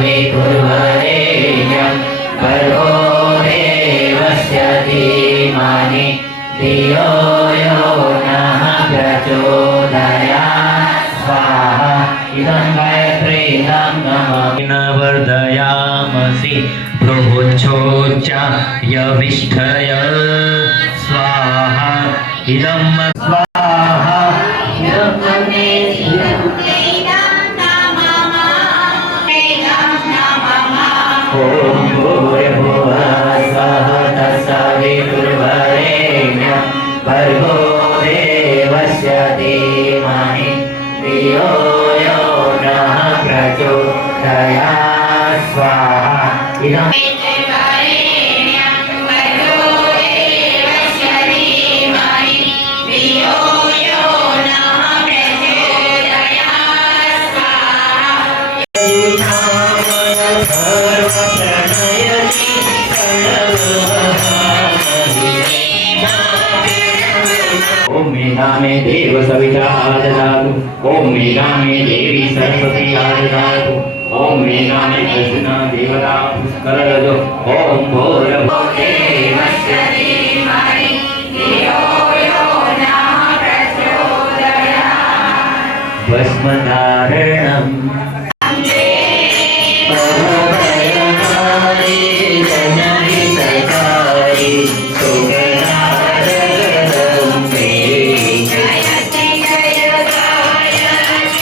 विकुर्वरेण्यं भर्गो देवस्य धीमहि धियो यो नः प्रचोदयात्। स्वाहा। इदं स्वाहा। ॐ भूर्भुवः स्वः तत्सवितुर्वरेण्यं भर्गो देवस्य धीमहि धियो ఓం మేఘా మే దేవ సవిత ఆదదాతు ఓం మేఘా మే దేవి సరస్వతి ఆదదాతు ఓం మేఘా మే కృష్ణ దేవతా పుష్కరజో ఓం ఘోర భస్మధారణం